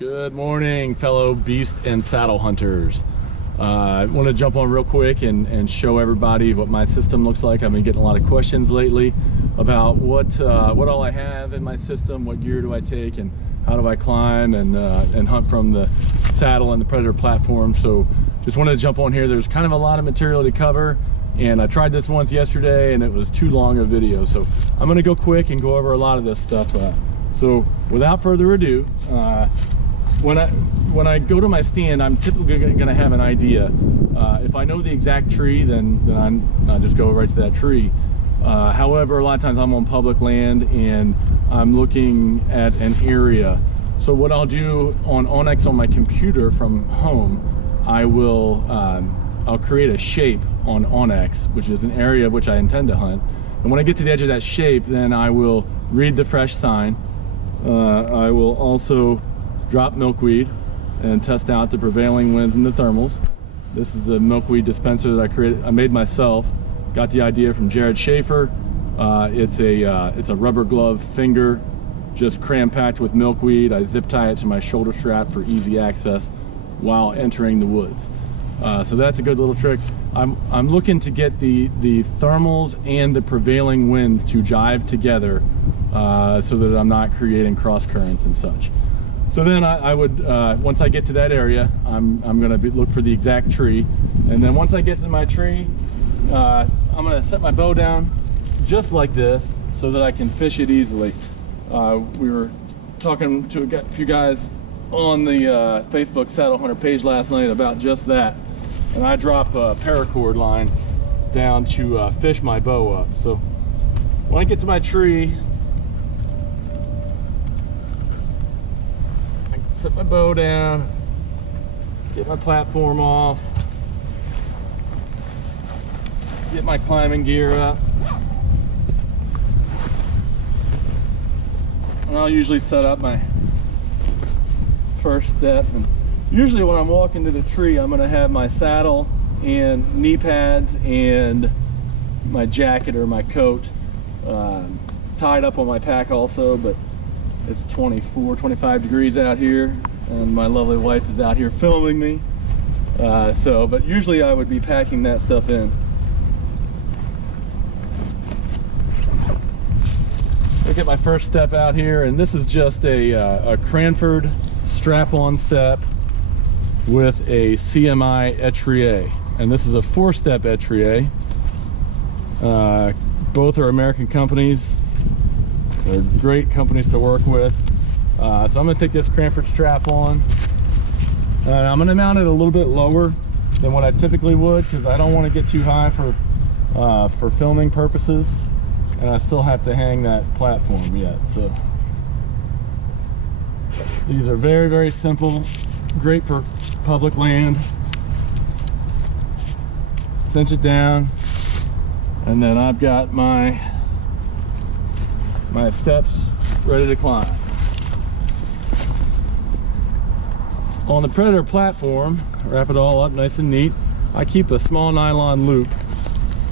Good morning, fellow beast and saddle hunters. I want to jump on real quick and show everybody what my system looks like. I've been getting a lot of questions lately about what all I have in my system, what gear do I take, and how do I climb and hunt from the saddle and the Predator platform. So just wanted to jump on here. There's kind of a lot of material to cover, and I tried this once yesterday and it was too long a video. So I'm going to go quick and go over a lot of this stuff. So without further ado, when I go to my stand, I'm typically going to have an idea. If I know the exact tree, then I just go right to that tree. However, a lot of times I'm on public land and I'm looking at an area. So what I'll do on Onyx on my computer from home, I'll create a shape on Onyx, which is an area of which I intend to hunt. And when I get to the edge of that shape, then I will read the fresh sign. I will also drop milkweed and test out the prevailing winds and the thermals. This is a milkweed dispenser that I made myself. Got the idea from Jared Schaefer. It's a rubber glove finger, just cram packed with milkweed. I zip tie it to my shoulder strap for easy access while entering the woods. So that's a good little trick. I'm looking to get the thermals and the prevailing winds to jive together so that I'm not creating cross currents and such. So then I would, once I get to that area, I'm gonna look for the exact tree. And then once I get to my tree, I'm gonna set my bow down just like this so that I can fish it easily. We were talking to a few guys on the Facebook Saddle Hunter page last night about just that. And I drop a paracord line down to fish my bow up. So when I get to my tree, set my bow down, get my platform off, get my climbing gear up. And I'll usually set up my first step. And usually when I'm walking to the tree, I'm gonna have my saddle and knee pads and my jacket or my coat tied up on my pack also, but it's 24, 25 degrees out here, and my lovely wife is out here filming me. But usually I would be packing that stuff in. Look at my first step out here, and this is just a Cranford strap-on step with a CMI etrier. And this is a 4-step etrier. Both are American companies. They're great companies to work with. So I'm gonna take this Cranford strap on. And I'm gonna mount it a little bit lower than what I typically would, because I don't want to get too high for filming purposes. And I still have to hang that platform yet. So these are very, very simple, great for public land. Cinch it down, and then I've got my steps ready to climb. On the Predator platform, wrap it all up nice and neat. I keep a small nylon loop,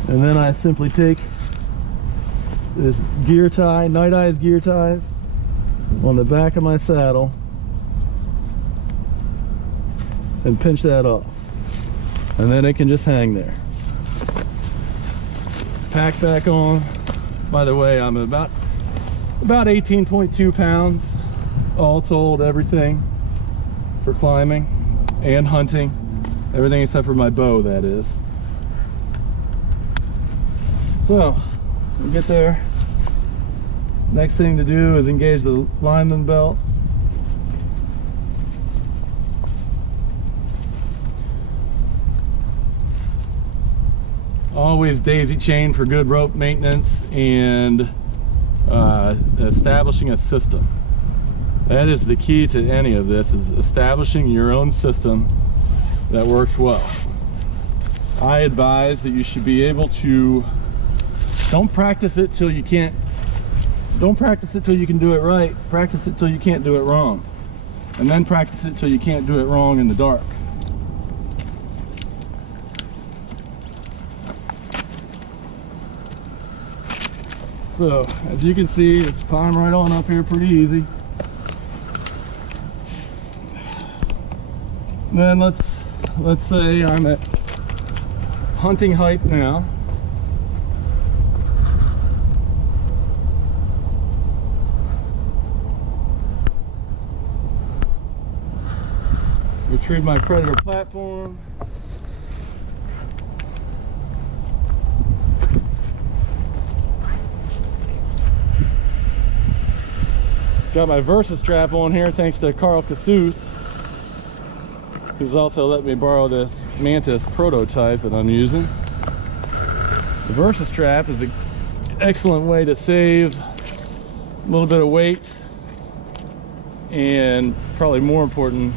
and then I simply take this gear tie, Night Eyes gear ties, on the back of my saddle and pinch that off, and then it can just hang there. Pack back on. By the way, I'm about 18.2 pounds all told, everything for climbing and hunting, everything except for my bow, that is. So we get there, next thing to do is engage the Lineman belt. Always daisy chain for good rope maintenance, and establishing a system. That is the key to any of this, is establishing your own system that works well. I advise that you should be able to, don't practice it till you can't, don't practice it till you can do it right, practice it till you can't do it wrong, and then practice it till you can't do it wrong in the dark. So as you can see, it's climbing right on up here pretty easy. And then let's say I'm at hunting height now. Retrieve my predator platform. Got my Versa strap on here thanks to Carl Kasuth, who's also let me borrow this Mantis prototype that I'm using. The Versa strap is an excellent way to save a little bit of weight, and probably more important,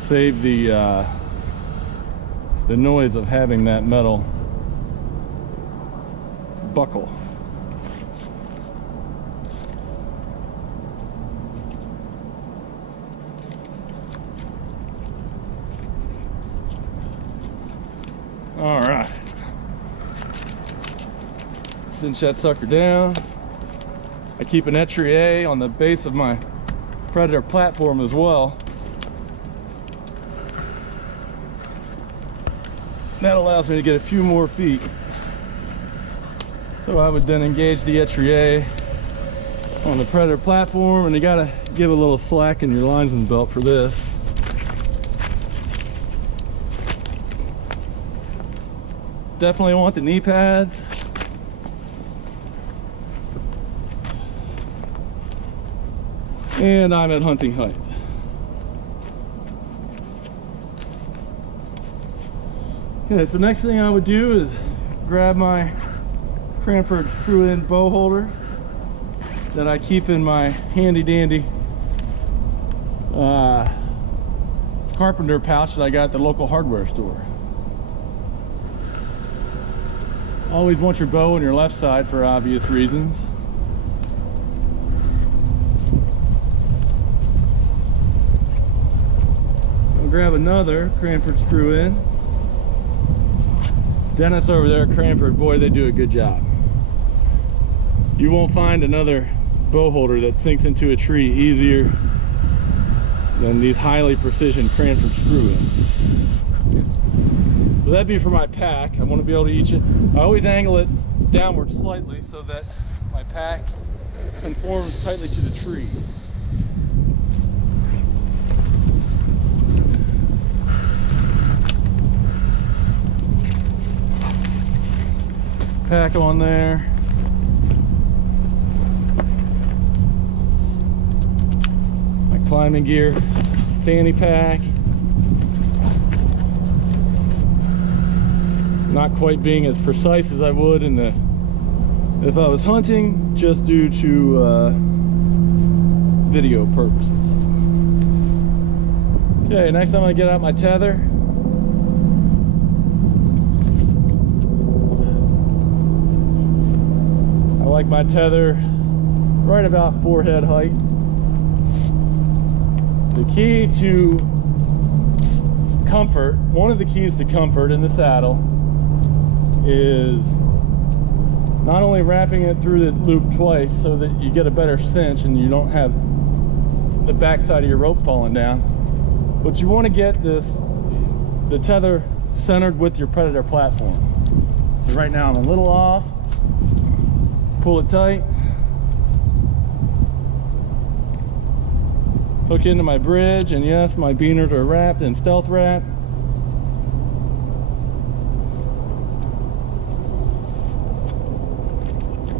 save the noise of having that metal buckle. All right, cinch that sucker down. I keep an etrier on the base of my predator platform as well. That allows me to get a few more feet. So I would then engage the etrier on the predator platform, and you gotta give a little slack in your linesman belt for this. Definitely want the knee pads. And I'm at hunting height. Okay, so next thing I would do is grab my Cranford screw-in bow holder that I keep in my handy dandy carpenter pouch that I got at the local hardware store. Always want your bow on your left side for obvious reasons. I'll grab another Cranford screw-in. Dennis over there at Cranford, boy, they do a good job. You won't find another bow holder that sinks into a tree easier than these highly precision Cranford screw-ins. So that'd be for my pack. I want to be able to each it. I always angle it downward slightly so that my pack conforms tightly to the tree. Pack on there. My climbing gear fanny pack. Not quite being as precise as I would in the if I was hunting, just due to video purposes. Okay, next I'm gonna get out my tether. I like my tether right about forehead height. The key to comfort, one of the keys to comfort in the saddle is not only wrapping it through the loop twice so that you get a better cinch and you don't have the backside of your rope falling down, but you want to get the tether centered with your predator platform. So right now I'm a little off. Pull it tight. Hook into my bridge, and yes, my beaners are wrapped in stealth wrap.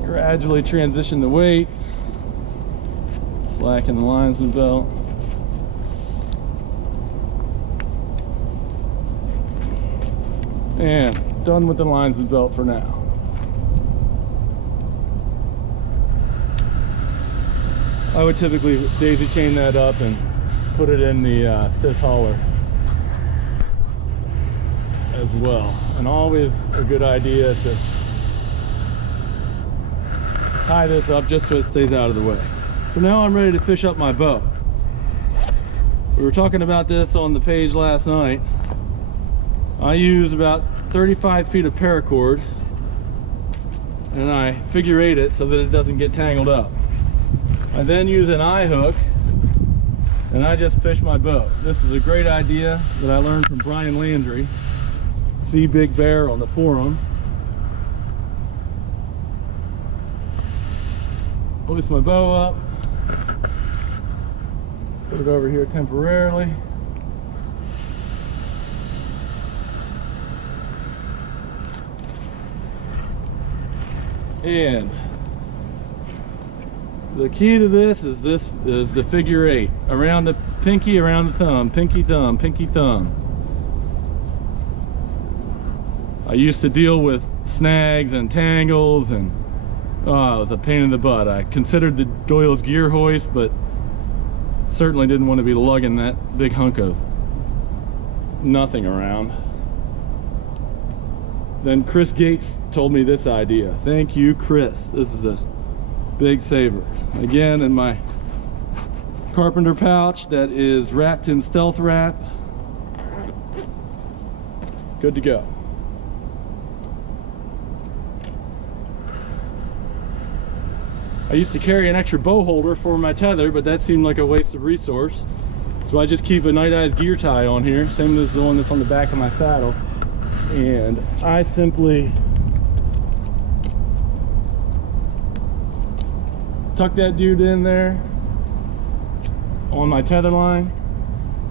Gradually transition the weight, slacken the linesman belt. And done with the linesman belt for now. I would typically daisy chain that up and put it in the cis hauler as well. And always a good idea to tie this up just so it stays out of the way. So now I'm ready to fish up my bow. We were talking about this on the page last night. I use about 35 feet of paracord, and I figure eight it so that it doesn't get tangled up. I then use an eye hook and I just fish my boat. This is a great idea that I learned from Brian Landry, See Big Bear on the forum. Hoist my bow up, put it over here temporarily. And the key to this is the figure 8. Around the pinky, around the thumb, pinky thumb, pinky thumb. I used to deal with snags and tangles, and oh, it was a pain in the butt. I considered the Doyle's gear hoist, but certainly didn't want to be lugging that big hunk of nothing around. Then Chris Gates told me this idea. Thank you, Chris. This is a big saver. Again, in my carpenter pouch that is wrapped in stealth wrap. Good to go. I used to carry an extra bow holder for my tether, but that seemed like a waste of resource. So I just keep a Night Eyes gear tie on here, same as the one that's on the back of my saddle. And I simply tuck that dude in there on my tether line,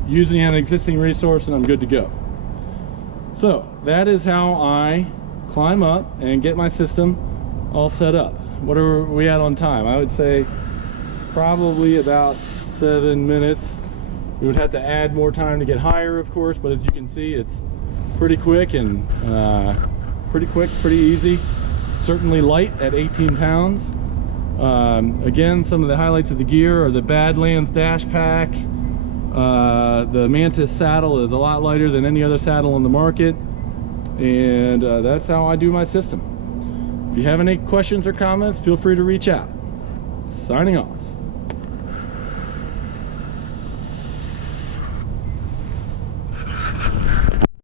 using an existing resource, and I'm good to go. So that is how I climb up and get my system all set up. What are we at on time? I would say probably about 7 minutes. We would have to add more time to get higher, of course, but as you can see, it's pretty quick and pretty easy. Certainly light at 18 pounds. Again, some of the highlights of the gear are the Badlands dash pack. The Mantis saddle is a lot lighter than any other saddle on the market, and that's how I do my system. If you have any questions or comments, feel free to reach out. Signing off.